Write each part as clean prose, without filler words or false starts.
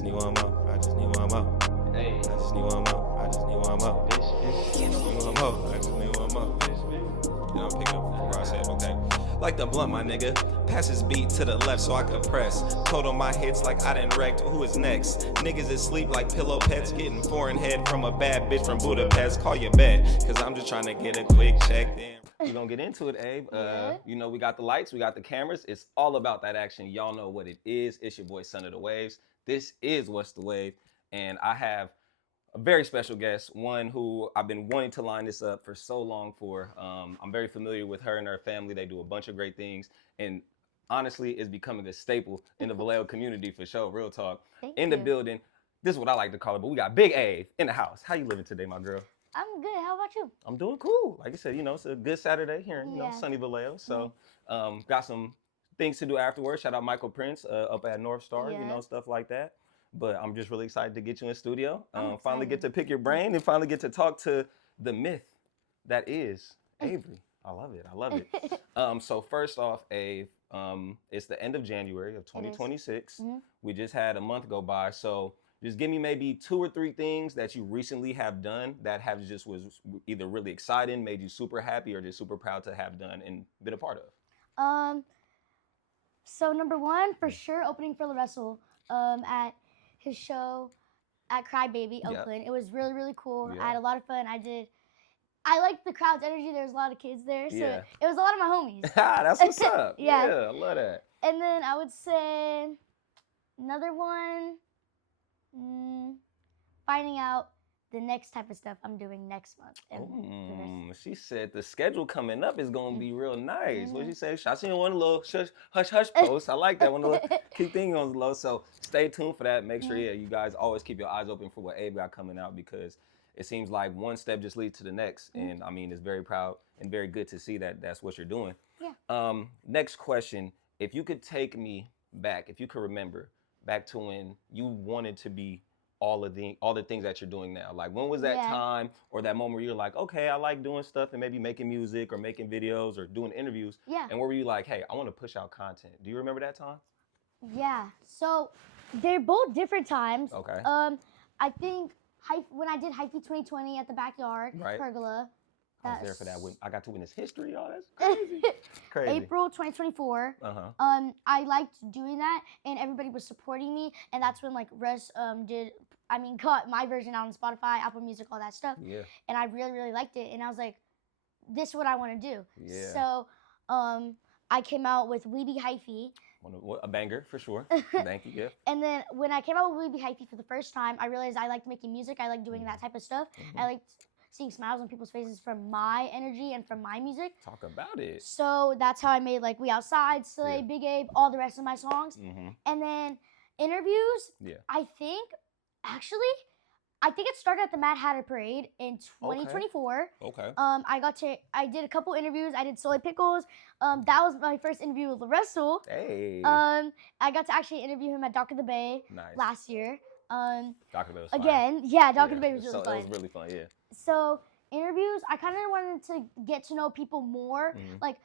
just need one more. I just need one more. Hey. I just need one more. I just need one more. I just need one more. I just need one more. Then I'm picking up where I said, okay. Like the blunt, my nigga. Pass his beat to the left so I could press. Total my hits like I done wrecked. Who is next? Niggas is sleep like pillow pets. Getting foreign head from a bad bitch from Budapest. Call your bet. Cause I'm just trying to get a quick check. Damn. We're gonna get into it, Abe. Yeah. You know, we got the lights, we got the cameras. It's all about that action. Y'all know what it is. It's your boy, Son of the Waves. This is What's the Wave. And I have a very special guest, one who I've been wanting to line this up for so long for. I'm very familiar with her and her family. They do a bunch of great things. And honestly, it's becoming a staple in the Vallejo community for sure, real talk. Thank in you. the building, this is what I like to call it, but we got Big Abe in the house. How you living today, my girl? I'm good. How about you? I'm doing cool. Like I said, you know, it's a good Saturday here in, Yeah. sunny Vallejo. So got some things to do afterwards. Shout out Michael Prince up at North Star, Yeah. stuff like that. But I'm just really excited to get you in studio. I'm Finally get excited. to pick your brain and finally get to talk to the myth that is Avery. I love it. I love it. So first off, Ave, it's the end of January of 2026. Mhm. We just had a month go by. So just give me maybe 2 or 3 things that you recently have done that have just was either really exciting, made you super happy, or just super proud to have done and been a part of. So number one, for sure, opening for Russell at his show at Crybaby, Yep. Oakland. It was really, really cool. Yeah. I had a lot of fun. I liked the crowd's energy. There was a lot of kids there, so Yeah. it was a lot of my homies. That's what's up. Yeah. I love that. And then I would say another one, finding out the next type of stuff I'm doing next month. And the rest. She said the schedule coming up is gonna be real nice. What she say? I seen one little hush hush post. I like that one. Keep thinking on the low. So stay tuned for that. Make sure you guys always keep your eyes open for what Abe got coming out, because it seems like one step just leads to the next. And I mean, it's very proud and very good to see that that's what you're doing. Yeah. Next question. If you could take me back, if you could remember back to when you wanted to be all the things that you're doing now, like when was that time or that moment where you're like, okay, I like doing stuff and maybe making music or making videos or doing interviews? Yeah. And where were you like, hey, I want to push out content? Do you remember that time? Yeah. So they're both different times. Okay. I think when I did Hyphy 2020 at the backyard pergola. I was there for that. I got to witness history. Oh, that's crazy. Crazy. April 2024. I liked doing that, and everybody was supporting me, and that's when like Russ got my version out on Spotify, Apple Music, all that stuff. Yeah. And I really, really liked it, and I was like, this is what I want to do. Yeah. So I came out with Weeby Hyphy. A banger for sure. Thank you. Yeah. And then when I came out with Weeby Hyphy for the first time, I realized I liked making music. I liked doing that type of stuff. I liked seeing smiles on people's faces from my energy and from my music. Talk about it. So that's how I made like We Outside, Slay, Big Abe, all the rest of my songs. And then interviews, I think it started at the Mad Hatter Parade in 2024. Okay. I did a couple interviews. I did Soy Pickles. That was my first interview with Russell. Hey. I got to actually interview him at Dock of the Bay last year. Dock of the Bay was fun. Again, Dock of the Bay was really fun. It was really fun, yeah. So interviews, I kind of wanted to get to know people more. Like,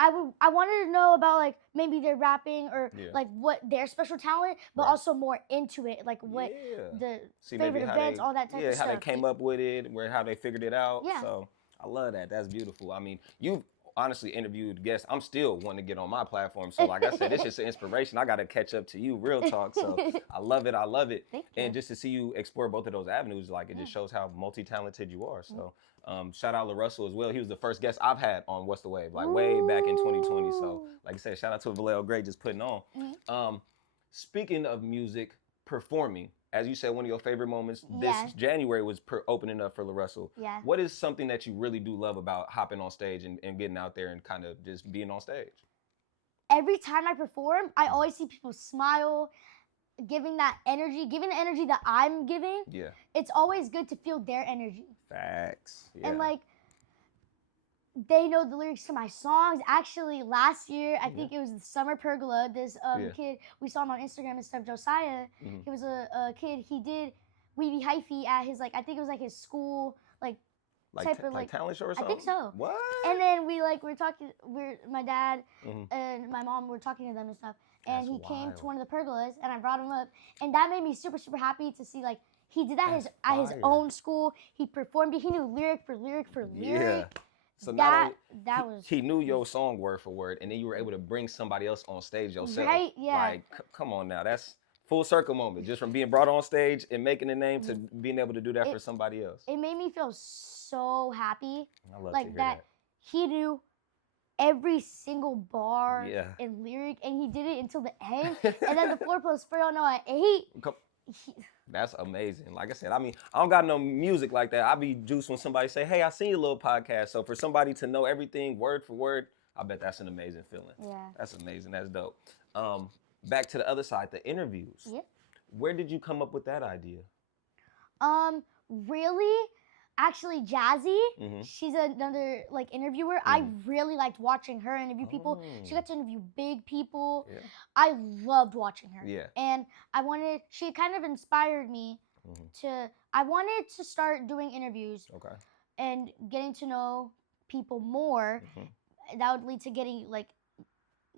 I wanted to know about like maybe their rapping or like what their special talent, but also more into it, like what the favorite events, all that type of stuff. Yeah, how they came up with it, how they figured it out. Yeah. So I love that. That's beautiful. I mean, you've honestly interviewed guests. I'm still wanting to get on my platform. So like I said, it's just an inspiration. I got to catch up to you, real talk. So I love it. I love it. Thank you. And just to see you explore both of those avenues, like it just shows how multi-talented you are. So shout out to Russell as well. He was the first guest I've had on What's the Wave, like way back in 2020. So like I said, shout out to Vallejo Great just putting on. Speaking of music, performing, as you said, one of your favorite moments this January was opening up for Russell. Yeah. What is something that you really do love about hopping on stage and getting out there and kind of just being on stage? Every time I perform, I always see people smile, giving the energy that I'm giving. Yeah. It's always good to feel their energy. Facts. Yeah. And like, they know the lyrics to my songs. Actually, last year, I think it was the Summer Pergola, this kid, we saw him on Instagram and stuff, Josiah. He was a kid, he did Weeby Hyphy at his, like, I think it was like his school, like, type of like talent show or something? I think so. What? And then we're talking. My dad and my mom were talking to them and stuff. And That's he came to wild. one of the pergolas, and I brought him up, and that made me super happy to see like he did that That's at his fire. own school. He performed it. He knew lyric for lyric for lyric. Yeah. So that not he knew your song word for word, and then you were able to bring somebody else on stage yourself. Right? Yeah. Like, come on now, that's full circle moment. Just from being brought on stage and making a name to being able to do that for somebody else. It made me feel so happy. I love like to hear that. He knew every single bar Yeah. and lyric, and he did it until the end. And then the 4 + 4 no at 8. That's amazing. Like I said, I mean, I don't got no music like that. I be juiced when somebody say, "Hey, I seen your little podcast." So for somebody to know everything word for word, I bet that's an amazing feeling. Yeah. That's amazing. That's dope. Back to the other side, the interviews. Yep. Where did you come up with that idea? Really? Actually, Jazzy, she's another like interviewer. I really liked watching her interview people. She got to interview big people. Yeah. I loved watching her. Yeah. And she kind of inspired me I wanted to start doing interviews. Okay. And getting to know people more. That would lead to getting like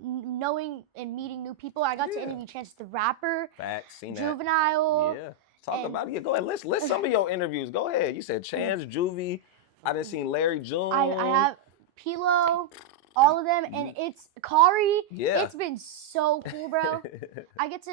knowing and meeting new people. I got to interview Chance the Rapper. Facts, seen that. Juvenile. Yeah. Talk about it. Yeah, go ahead. List some of your interviews. Go ahead. You said Chance, Juvie. I done seen Larry June. I have Pilo, all of them, and it's Kari. Yeah. It's been so cool, bro. I get to,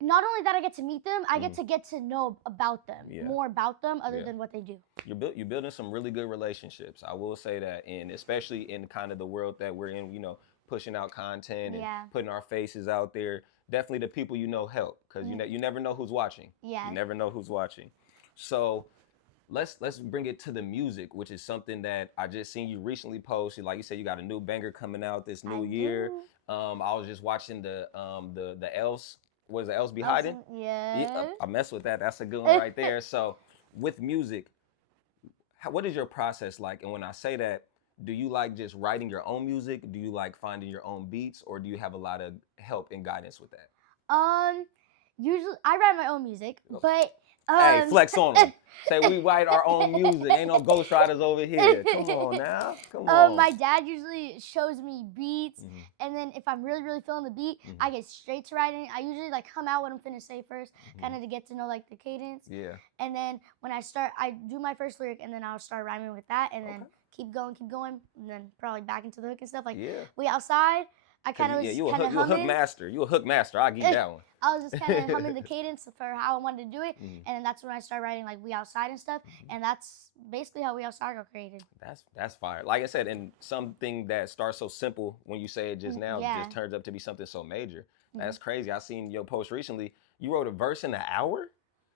not only that I get to meet them, I get to know about them, more about them other than what they do. You're building some really good relationships. I will say that, and especially in kind of the world that we're in, you know, pushing out content and putting our faces out there. Definitely the people you know help, because you never know who's watching. Yeah. You never know who's watching. So let's bring it to the music, which is something that I just seen you recently post. Like you said, you got a new banger coming out this new year. I was just watching the Else. Was the Else Be Hiding? Yeah. I mess with that. That's a good one right there. So with music, what is your process like? And when I say that, do you like just writing your own music? Do you like finding your own beats, or do you have a lot of help and guidance with that? Usually I write my own music, but hey, flex on them. Say we write our own music. Ain't no ghostwriters over here. Come on now. Come on. My dad usually shows me beats, and then if I'm really feeling the beat, I get straight to writing. I usually like come out what I'm finna say first, kind of to get to know like the cadence. Yeah. And then when I start, I do my first lyric, and then I'll start rhyming with that, and then keep going, and then probably back into the hook and stuff. Like we outside. I kind of was you a humming. hook master. You a hook master. I'll give you that one. I was just kind of humming the cadence for how I wanted to do it, and then that's when I started writing like We Outside and stuff, and that's basically how We Outside got created. That's fire. Like I said, and something that starts so simple when you say it just now just turns up to be something so major. That's crazy. I seen your post recently. You wrote a verse in an hour?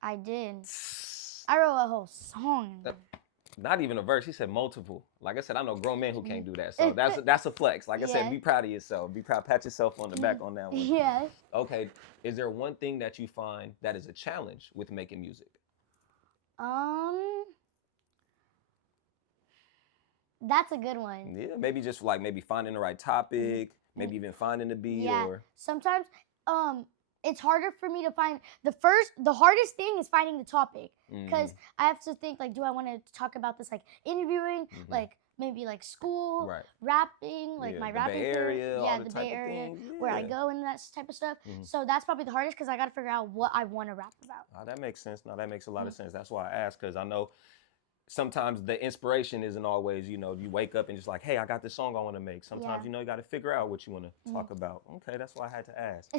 I did. I wrote a whole song. Not even a verse. He said multiple. Like I said, I know grown men who can't do that. So that's a flex. Like I said, be proud of yourself. Be proud. Pat yourself on the back on that one. Yeah. Okay. Is there one thing that you find that is a challenge with making music? That's a good one. Yeah. Maybe just like finding the right topic. Maybe even finding the beat. Yeah. Or Sometimes it's harder for me to find the hardest thing is finding the topic, because I have to think like, do I want to talk about this like interviewing, like maybe like school, rapping, like my rapping Bay Area, the Bay Area, where I go and that type of stuff. So that's probably the hardest, because I got to figure out what I want to rap about. Oh, that makes sense. No, that makes a lot of sense. That's why I asked, because I know sometimes the inspiration isn't always, you wake up and just like, hey, I got this song I want to make. Sometimes, you got to figure out what you want to talk about. Okay, that's why I had to ask.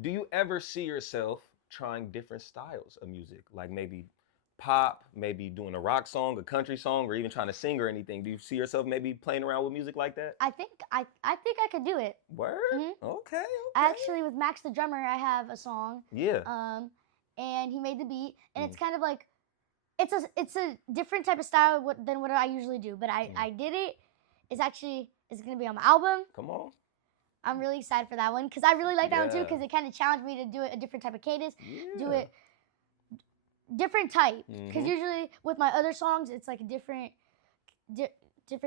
Do you ever see yourself trying different styles of music? Like maybe pop, maybe doing a rock song, a country song, or even trying to sing or anything? Do you see yourself maybe playing around with music like that? I think I could do it. Word? Okay. Actually, with Max the drummer, I have a song. Yeah. And he made the beat, and it's kind of like, it's a different type of style than what I usually do, but I did it. It's gonna be on my album. Come on. I'm really excited for that one, because I really like that one too, because it kind of challenged me to do it a different type of cadence, do it different type. Because usually with my other songs, it's like a different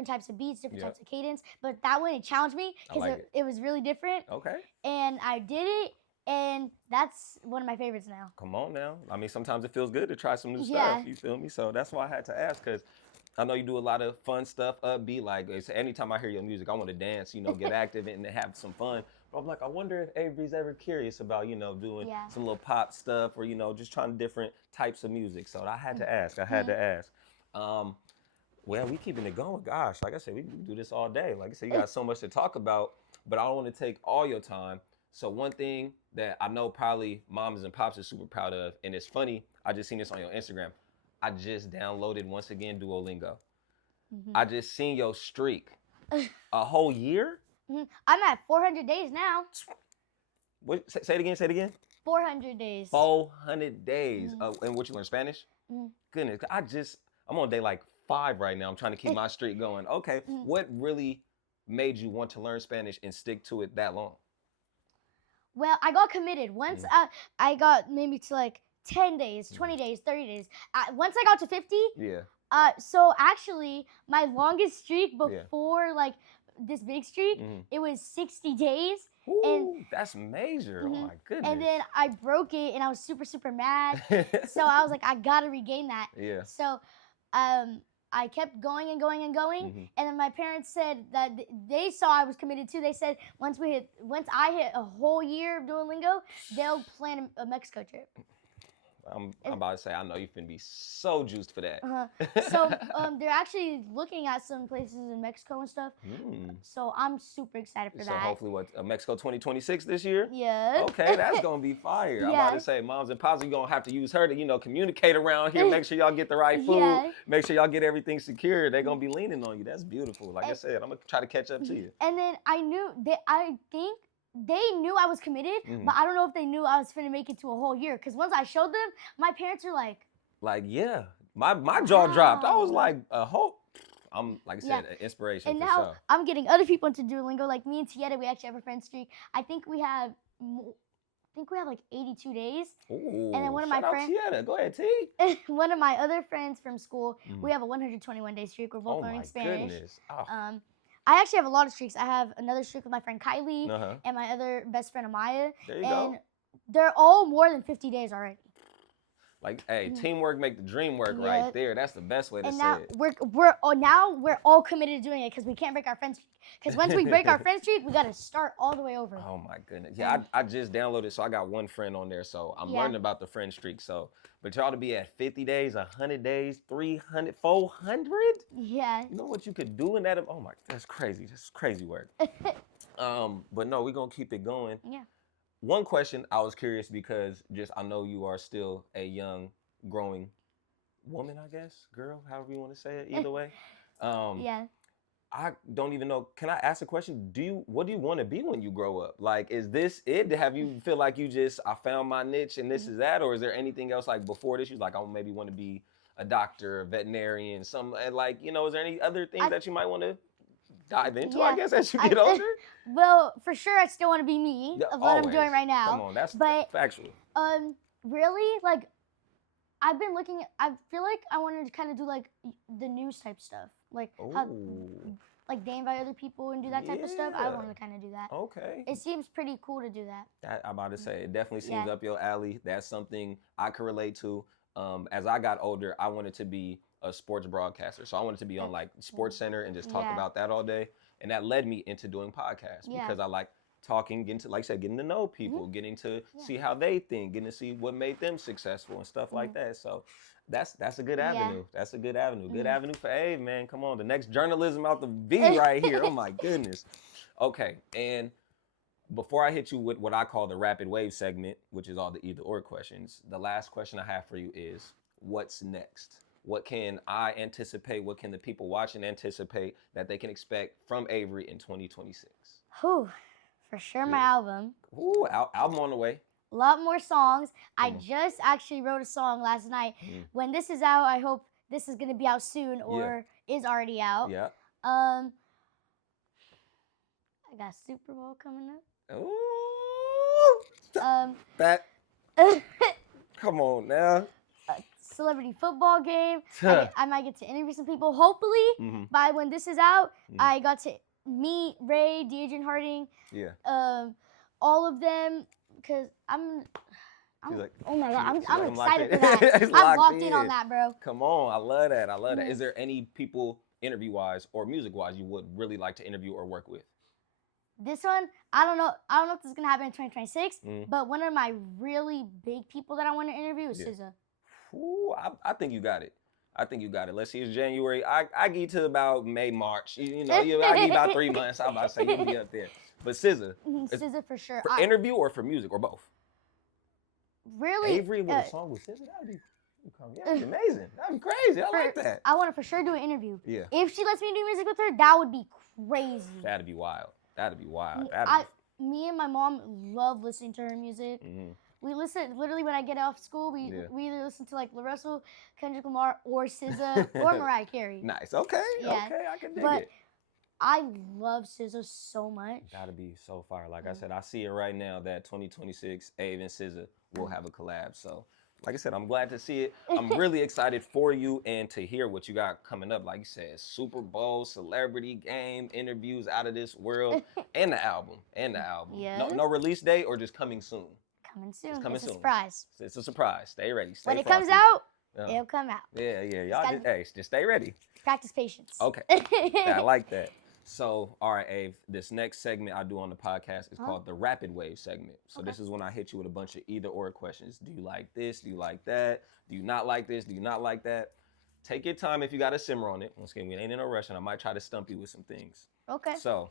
types of beats, different types of cadence. But that one, it challenged me, because it was really different. Okay. And I did it, and that's one of my favorites now. Come on now. I mean, sometimes it feels good to try some new Yeah. stuff. You feel me? So that's why I had to ask, because I know you do a lot of fun stuff, upbeat. Like, anytime I hear your music, I want to dance, get active and have some fun. But I'm like, I wonder if Avery's ever curious about, doing some little pop stuff or, just trying different types of music. So I had to ask. Well, we keeping it going. Gosh, like I said, we can do this all day. Like I said, you got so much to talk about, but I don't want to take all your time. So one thing that I know probably moms and pops are super proud of, and it's funny, I just seen this on your Instagram. I just downloaded once again Duolingo. I just seen your streak. A whole year? I'm at 400 days now. What? Say it again. 400 days. 400 days. And what, you learn Spanish? Goodness, I'm on day like 5 right now. I'm trying to keep my streak going. Okay, what really made you want to learn Spanish and stick to it that long? Well, I got committed. Once I got maybe to like 10 days, 20 days, 30 days. Once I got to 50, so actually my longest streak before like this big streak, it was 60 days. Ooh, and that's major. Oh my goodness. And then I broke it and I was super, super mad. So I was like, I gotta regain that. Yeah. So I kept going and going and going. And then my parents said that they saw I was committed too. They said once I hit a whole year of Duolingo, they'll plan a Mexico trip. I'm about to say, I know you finna be so juiced for that. So they're actually looking at some places in Mexico and stuff. So I'm super excited for that. So hopefully Mexico 2026 this year? Yeah. Okay, that's gonna be fire. I'm about to say, moms and pops, you're gonna have to use her to, communicate around here, make sure y'all get the right food, make sure y'all get everything secure. They're gonna be leaning on you. That's beautiful. Like I said, I'm gonna try to catch up to you. And then I think they knew I was committed, but I don't know if they knew I was finna make it to a whole year. Because once I showed them, my parents were like, yeah, my jaw dropped. I was like, I'm, like I said, an inspiration and for now sure. I'm getting other people into Duolingo. Like me and Tieta, we actually have a friend streak. I think we have like 82 days. Ooh, and then one of my friends, go ahead, T. one of my other friends from school, we have a 121-day streak. We're both learning Spanish. Goodness. Oh. I actually have a lot of streaks. I have another streak with my friend Kylie and my other best friend Amaya. There you go. They're all more than 50 days already. Like, hey, teamwork make the dream work right there. That's the best way to say it. We're all committed to doing it because we can't break our friend streak. Because once we break our friend streak, we got to start all the way over. Oh my goodness. Yeah, I just downloaded, so I got one friend on there, so I'm learning about the friend streak. So, but y'all to be at 50 days, 100 days, 300, 400? Yeah. You know what you could do in that? Oh my, that's crazy. That's crazy work. But no, we're gonna keep it going. Yeah. One question, I was curious because I know you are still a young, growing woman, I guess, girl, however you want to say it, either way. Yeah. I don't even know. Can I ask a question? What do you want to be when you grow up? Like, is this it? Have you feel like I found my niche and this is that? Or is there anything else like before this? You like, I maybe want to be a doctor, a veterinarian, is there any other things that you might want to dive into, I guess, as you get older? Well, for sure, I still want to be me of what I'm doing right now. Come on, that's factual. Really, like, I feel like I wanted to kind of do like the news type stuff, like how, like they invite other people and do that type of stuff. I want to kind of do that. Okay. It seems pretty cool to do that. I'm about to say, it definitely seems up your alley. That's something I could relate to. As I got older, I wanted to be a sports broadcaster. So I wanted to be on like Sports Center and just talk about that all day. And that led me into doing podcasts because I like talking, getting to know people, getting to see how they think, getting to see what made them successful and stuff like that. So that's a good avenue. That's a good avenue. Good avenue for Ave, man. Come on, the next journalism out the V right here. Oh my goodness. Okay, and before I hit you with what I call the rapid wave segment, which is all the either or questions, the last question I have for you is, what's next? What can I anticipate? What can the people watching anticipate that they can expect from Avery in 2026? Whew, for sure my album. Ooh, album on the way. A lot more songs. I just actually wrote a song last night. When this is out, I hope this is going to be out soon or is already out. Yeah. I got Super Bowl coming up. Ooh. Come on now. Celebrity football game. I might get to interview some people. Hopefully, by when this is out, I got to meet Ray, Deidre Harding, all of them, Cause She's like, oh my god, she's I'm like, excited for locked in. that. It's I'm locked in in on that, bro. Come on, I love that. I love that. Mhm. Is there any people interview-wise or music-wise you would really like to interview or work with? This one, I don't know. I don't know if this is gonna happen in 2026, Mhm. but one of my really big people that I want to interview is Yeah. SZA. Ooh, I think you got it. I think you got it. Let's see, it's January. I get to about May, March. I give you about 3 months. I'm about to say you'll be up there. But SZA, SZA for sure. for interview or for music or both? Really, Avery with a song with SZA, that'd be amazing. That'd be crazy. I like that. I want to for sure do an interview. Yeah. If she lets me do music with her, that would be crazy. That'd be wild. That'd be wild. Me and my mom love listening to her music. Mm-hmm. We listen literally when I get off school. We either listen to like Russell, Kendrick Lamar, or SZA, or Mariah Carey. Nice. Okay. Yeah. Okay. I can dig But it. I love SZA so much. That'd be so fire. Like I said, I see it right now that 2026 Ave and SZA will have a collab. So, like I said, I'm glad to see it. I'm really excited for you and to hear what you got coming up. Like you said, Super Bowl, celebrity game, interviews out of this world, and the album. Yeah. No release date or just coming soon? Coming soon. It's coming It's soon. a surprise. It's a surprise. Stay ready. Stay When it frosty. comes out, Yeah. it'll come out. Yeah. Y'all just stay ready. Practice patience. Okay. Yeah, I like that. So, all right, Ave, this next segment I do on the podcast is called the Rapid Wave segment. So this is when I hit you with a bunch of either or questions. Do you like this? Do you like that? Do you not like this? Do you not like that? Take your time if you got to simmer on it. Once again, we ain't in a rush, and I might try to stump you with some things. Okay. So,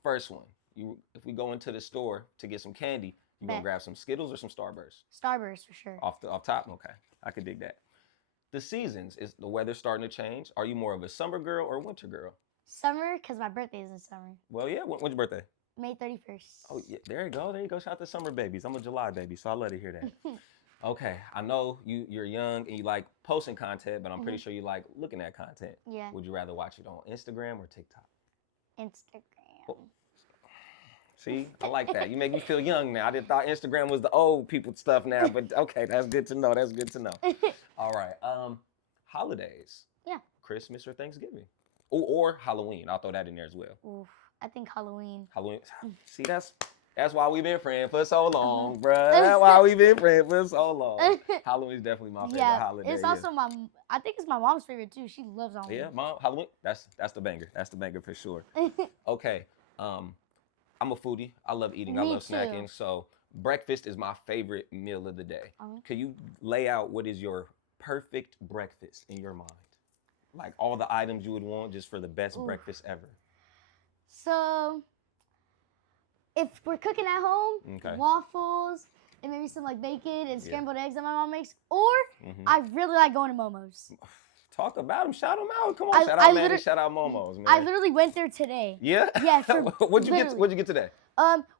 first one. If we go into the store to get some candy, you gonna grab some Skittles or some Starburst? Starburst for sure. Off top? Okay. I could dig that. The seasons, is the weather starting to change? Are you more of a summer girl or a winter girl? Summer, because my birthday is in summer. Well, yeah. When's your birthday? May 31st. Oh, yeah. There you go. Shout out to summer babies. I'm a July baby, so I love to hear that. Okay. I know you're young and you like posting content, but I'm pretty sure you like looking at content. Yeah. Would you rather watch it on Instagram or TikTok? Instagram. Oh. See, I like that. You make me feel young now. I didn't thought Instagram was the old people stuff now, but okay, that's good to know. All right. Holidays. Yeah. Christmas or Thanksgiving. Or Halloween. I'll throw that in there as well. Oof, I think Halloween. See, that's why we've been friends for so long, bruh. That's why we've been friends for so long. Halloween's definitely my favorite holiday. It's also I think it's my mom's favorite too. She loves Halloween. Yeah, Mom, Halloween. That's the banger. That's the banger for sure. Okay. I'm a foodie. I love eating. I love snacking. So breakfast is my favorite meal of the day. Can you lay out what is your perfect breakfast in your mind? Like all the items you would want just for the best breakfast ever. So, if we're cooking at home, waffles, and maybe some like bacon and scrambled eggs that my mom makes, or I really like going to Momo's. Talk about them. Shout them out. Come on, shout out Manny, shout out Momo's, man. I literally went there today. Yeah? Yeah. What'd you get today?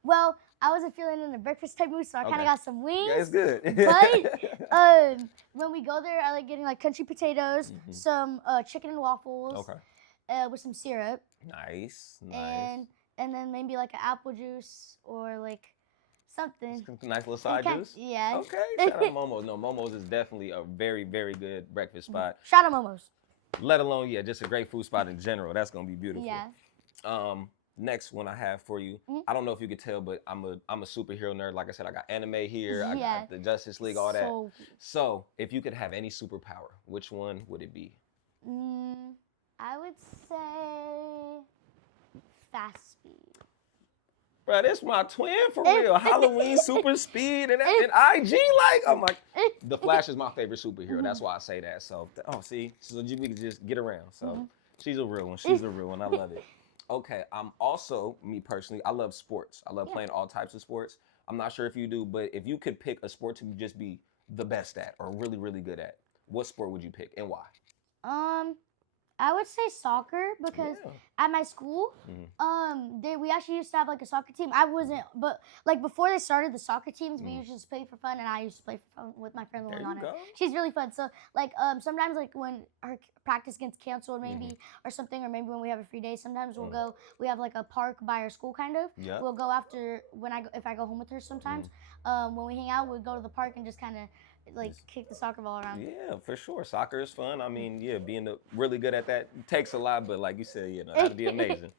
Well, I wasn't feeling in a breakfast type mood, so I kind of got some wings. Yeah, it's good. But when we go there, I like getting like country potatoes, some chicken and waffles, with some syrup. Nice. And then maybe like an apple juice or like something. Some nice little side juice? Yeah. Okay. Shout out Momo's. No, Momo's is definitely a very, very good breakfast spot. Shout out Momo's. Let alone, just a great food spot in general. That's going to be beautiful. Yeah. Next one I have for you. I don't know if you could tell, but I'm a superhero nerd. Like I said, I got anime here. I got the Justice League, all that. So if you could have any superpower, which one would it be? I would say fast speed. Bro, that's my twin for real. Halloween super speed and IG like, I'm like, the Flash is my favorite superhero. That's why I say that. So, see, so we can just get around. So she's a real one. She's a real one. I love it. Okay, I'm also, me personally, I love sports. I love playing all types of sports. I'm not sure if you do, but if you could pick a sport to just be the best at or really, really good at, what sport would you pick and why? I would say soccer because at my school, we actually used to have like a soccer team. I wasn't, but like before they started the soccer teams, we used to just play for fun, and I used to play for fun with my friend Liliana. She's really fun. So like sometimes like when her practice gets canceled maybe or something, or maybe when we have a free day, sometimes we'll go. We have like a park by our school kind of. We'll go after if I go home with her sometimes. When we hang out, we'll go to the park and just kind of like kick the soccer ball around. Yeah, for sure. Soccer is fun. I mean, being really good at that takes a lot, but like you said, that'd be amazing.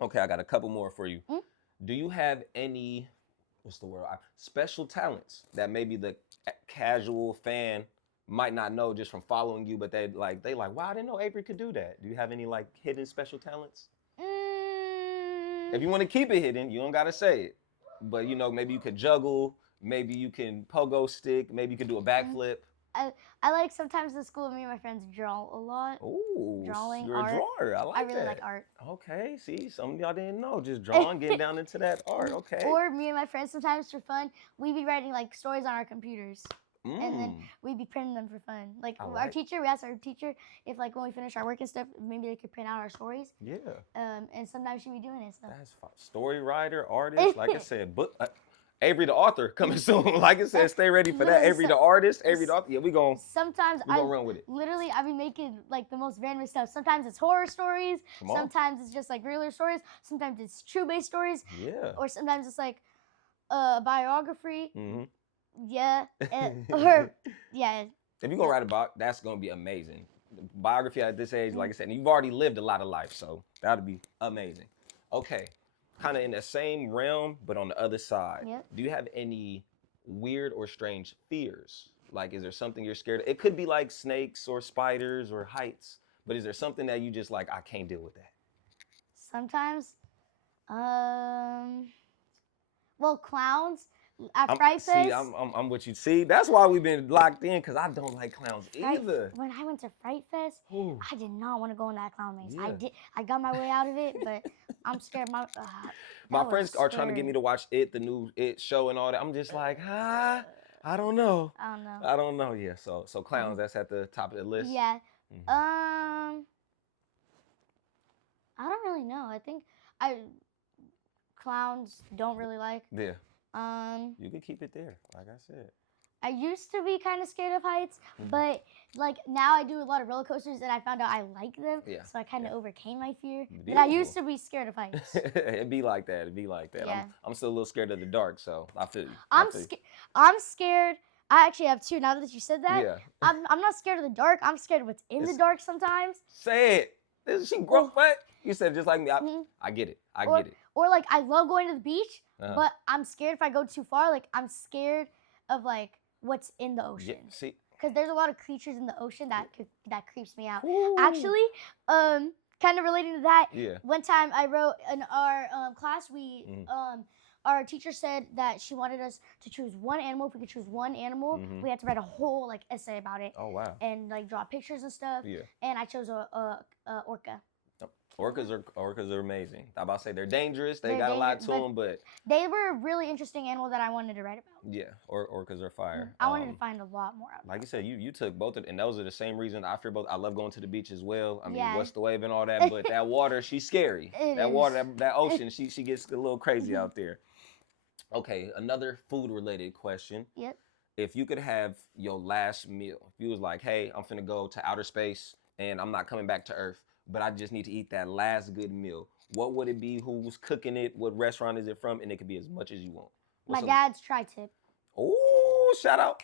Okay, I got a couple more for you. Do you have any what's the word? Special talents that maybe the casual fan might not know just from following you, but they like, wow, I didn't know Avery could do that. Do you have any like hidden special talents? If you want to keep it hidden, you don't gotta say it. But you know, maybe you could juggle, maybe you can pogo stick, maybe you can do a backflip. I like sometimes in school, me and my friends draw a lot. Ooh, Drawing, you're art. a drawer. I really that. like art. Okay, see, some of y'all didn't know. Just drawing, getting down into that art. Okay. Or me and my friends sometimes for fun, we'd be writing like stories on our computers. And then we'd be printing them for fun. Like our teacher, we asked our teacher if like when we finish our work and stuff, maybe they could print out our stories. Yeah. And sometimes she'd be doing it. So. That's fun. Story writer, artist, like I said, book. Avery the author coming soon. Like I said, stay ready for that. Avery the artist, Avery the author. Yeah, we gonna run with it. Literally, I be making like the most random stuff. Sometimes it's horror stories. Sometimes it's just like regular stories. Sometimes it's true-based stories. Yeah. Or sometimes it's like a biography. Mm-hmm. Yeah. Yeah. If you're gonna write a book, that's gonna be amazing. Biography at this age, like I said, and you've already lived a lot of life, so that'll be amazing. Okay. Kind of in the same realm, but on the other side. Yep. Do you have any weird or strange fears? Like, is there something you're scared of? It could be like snakes or spiders or heights, but is there something that you just like, I can't deal with that? Sometimes, well, clowns at Fright Fest. See, I'm what you see. That's why we've been locked in, because I don't like clowns either. When I went to Fright Fest, I did not want to go in that clown maze. Yeah. I got my way out of it, but I'm scared. My friends are trying to get me to watch the new It show and all that. I'm just like, I don't know. I don't know. Yeah. So clowns, that's at the top of the list. Yeah. I don't really know. I think clowns don't really like. Yeah. You can keep it there, like I said. I used to be kind of scared of heights, but like now I do a lot of roller coasters and I found out I like them. Yeah. So I kind of overcame my fear. But I used to be scared of heights. It'd be like that. Yeah. I'm still a little scared of the dark, so I feel you. I'm scared. I actually have two. Now that you said that, yeah. I'm not scared of the dark. I'm scared of what's in the dark sometimes. Say it. She grow what? You said just like me. I get it. I get it. Or like I love going to the beach, but I'm scared if I go too far. Like I'm scared of like what's in the ocean. Yeah, see, because there's a lot of creatures in the ocean that creeps me out. Ooh. Actually, kind of relating to that. Yeah. One time I wrote in our class, our teacher said that she wanted us to choose one animal. If we could choose one animal, we had to write a whole like essay about it. Oh wow. And like draw pictures and stuff. Yeah. And I chose a orca. Orcas are amazing. I'm about to say they're dangerous. They got a lot to them, but they were a really interesting animal that I wanted to write about. Yeah, orcas are fire. I wanted to find a lot more out. Like you said, you took both of, and those are the same reason I fear both. I love going to the beach as well. I mean, what's the wave and all that, but that water, she's scary. Water, that ocean, she gets a little crazy out there. Okay, another food related question. Yep. If you could have your last meal, if you was like, hey, I'm finna go to outer space and I'm not coming back to Earth, but I just need to eat that last good meal, what would it be? Who's cooking it? What restaurant is it from? And it could be as much as you want. My dad's tri-tip. Oh, shout out.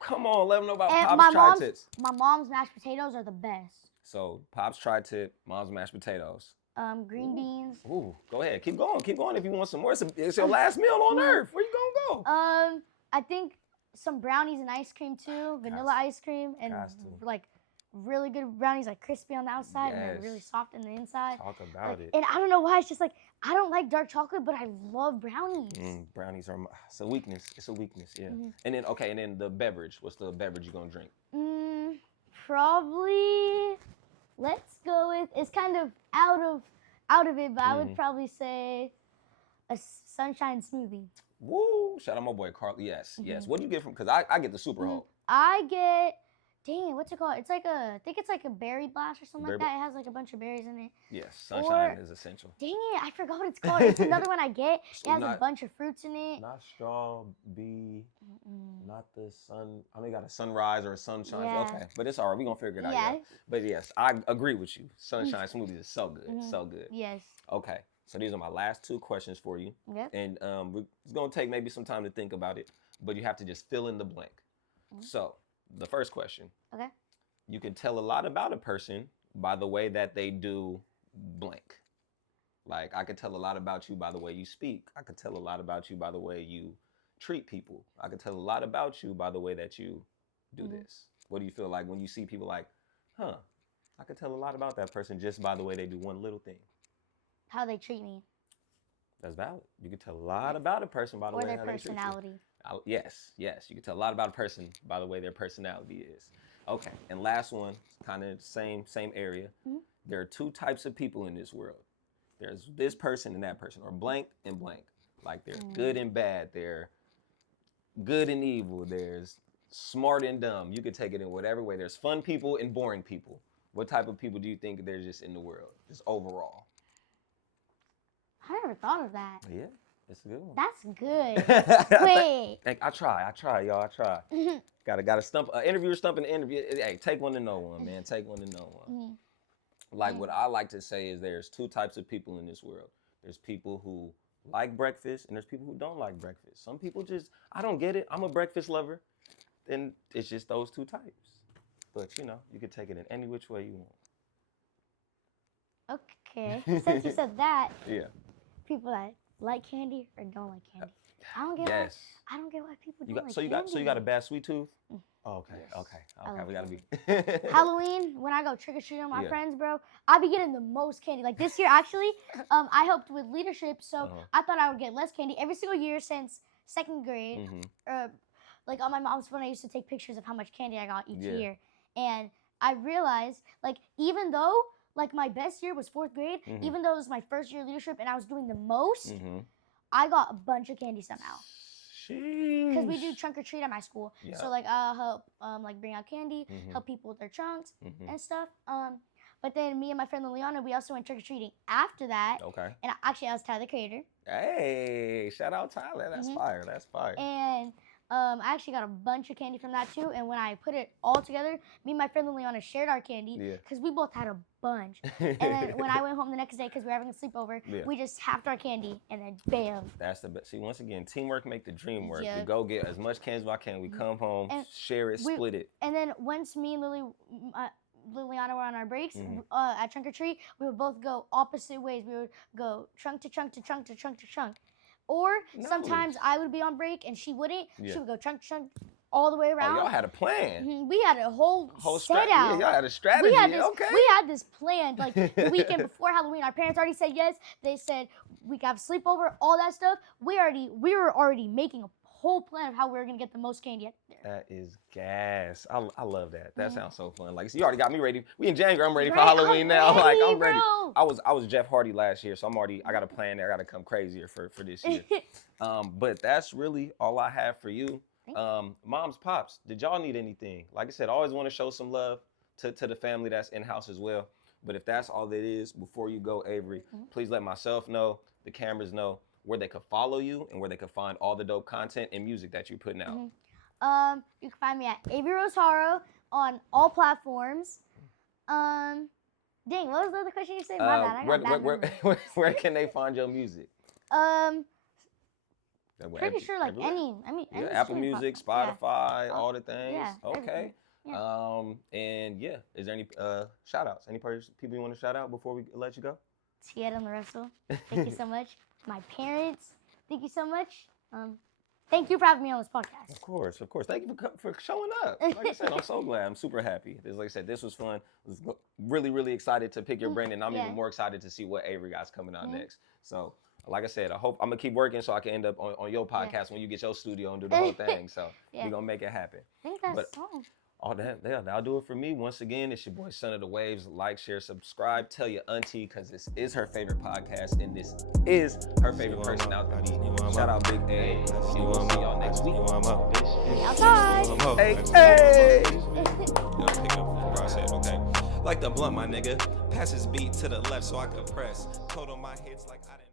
Come on, let them know about Pop's tri-tips. My mom's mashed potatoes are the best. So Pop's tri-tip, mom's mashed potatoes. Green beans. Ooh, go ahead. Keep going if you want some more. It's your last meal on Earth. Where you gonna go? I think some brownies and ice cream too. Vanilla ice cream and like really good brownies, like crispy on the outside and they're really soft on the inside. Talk about it. And I don't know why, it's just like I don't like dark chocolate, but I love brownies. Brownies are it's a weakness. It's a weakness, yeah. And then the beverage. What's the beverage you gonna drink? Probably. Let's go with. It's kind of out of it, but I would probably say a sunshine smoothie. Woo! Shout out my boy Carl. Yes. What do you get from? Because I get the super Hulk. I get. Dang it, what's it called? It's like I think it's like a berry blast or something like that. It has like a bunch of berries in it. Yes, sunshine is essential. Dang it, I forgot what it's called. It's another one I get. It has a bunch of fruits in it. Not straw bee, not the sun. I mean, got a sunrise or a sunshine. Yeah. Okay, but it's all right. We're going to figure it out. Yeah. But yes, I agree with you. Sunshine smoothies is so good. So good. Yes. Okay, so these are my last two questions for you. Yep. And it's going to take maybe some time to think about it, but you have to just fill in the blank. So, the first question. Okay. You can tell a lot about a person by the way that they do blank. Like, I could tell a lot about you by the way you speak. I could tell a lot about you by the way you treat people. I could tell a lot about you by the way that you do this. What do you feel like when you see people like, huh, I could tell a lot about that person just by the way they do one little thing? How they treat me. That's valid. You can tell a lot about a person by the way their how they treat you. personality. Yes. You can tell a lot about a person by the way their personality is. Okay, and last one, kind of same area. There are two types of people in this world. There's this person and that person, or blank and blank. Like, they're good and bad. They're good and evil. There's smart and dumb. You could take it in whatever way. There's fun people and boring people. What type of people do you think there's just in the world, just overall? I never thought of that. Yeah, it's a good one. That's good. Wait. I try, y'all. I try. Gotta stump. Interviewer stumping the interview. Hey, take one to know one, man. Take one to know one. Like, what I like to say is there's two types of people in this world. There's people who like breakfast, and there's people who don't like breakfast. Some people just, I don't get it. I'm a breakfast lover. And it's just those two types. But, you know, you can take it in any which way you want. Okay. Since you said that, Yeah. people that like candy or don't like candy. I don't get Yes. why. I don't get why people don't like So you candy. got a bad sweet tooth? Oh, okay. Yes. I Okay. love We gotta candy. be. Halloween, when I go trick-or-treating with my Yeah. friends, bro, I be getting the most candy. Like this year, actually, I helped with leadership, so I thought I would get less candy every single year since second grade. Like on my mom's phone, I used to take pictures of how much candy I got each year. And I realized, like, even though, like, my best year was 4th grade, even though it was my first year of leadership and I was doing the most, I got a bunch of candy somehow. Because we do trunk or treat at my school. Yeah. So, like, I'll help, like, bring out candy, help people with their trunks and stuff. But then me and my friend Liliana, we also went trick or treating after that. Okay. And actually, I was Tyler, the creator. Hey, shout out Tyler. That's fire. That's fire. And I actually got a bunch of candy from that too. And when I put it all together, me and my friend Liliana shared our candy because we both had a bunch. And then when I went home the next day, because we were having a sleepover, we just halved our candy and then bam. That's the best. See, once again, teamwork make the dream work. Yeah. We go get as much candy as I can. We come home, And share it, split it. And then once me and Liliana were on our breaks at trunk or treat, we would both go opposite ways. We would go trunk to trunk to trunk to trunk to trunk. Or sometimes I would be on break and she wouldn't. Yeah. She would go trunk to trunk all the way around. Oh, y'all had a plan. We had a whole set out. Yeah, y'all had a strategy. We had this Okay. planned like the weekend before Halloween. Our parents already said yes. They said we could have a sleepover, all that stuff. We were already making a whole plan of how we were gonna get the most candy out there. That is gas. I love that. That sounds so fun. Like, so you already got me ready. We in January. I'm ready for Halloween now. Ready, I'm ready. bro. I was Jeff Hardy last year, so I got a plan there. I got to come crazier for this year. But that's really all I have for you. Moms, pops, did y'all need anything? Like I said, I always want to show some love to the family that's in-house as well. But if that's all it is, before you go, Avery, please let myself know, the cameras know, where they could follow you and where they could find all the dope content and music that you're putting out. You can find me at Avery Rose Haro on all platforms. Dang, what was the other question you said? My bad, I got bad memory. Where can they find your music? Pretty sure like any Apple streaming Music, platform. Spotify, all the things. Yeah, Okay. everything. And yeah, is there any shout outs? Any people you want to shout out before we let you go? Tieta and Russell, thank you so much. My parents, thank you so much. Thank you for having me on this podcast. Of course. Thank you for showing up. Like I said, I'm so glad. I'm super happy. Like I said, this was fun. I was really, really excited to pick your brain, and I'm even more excited to see what Avery got's coming out next. So, like I said, I hope I'm gonna keep working so I can end up on your podcast when you get your studio and do the whole thing. So we're gonna make it happen. I think that's all. All that, yeah, that'll do it for me. Once again, it's your boy, Son of the Waves. Like, share, subscribe. Tell your auntie, because this is her favorite podcast, and this is her favorite person out there. Shout out Big A. See y'all next week. Outside. Hey. Pick up where I said, okay. Like the blunt, my nigga. Pass his beat to the left so I could press. Told him my hits like I didn't.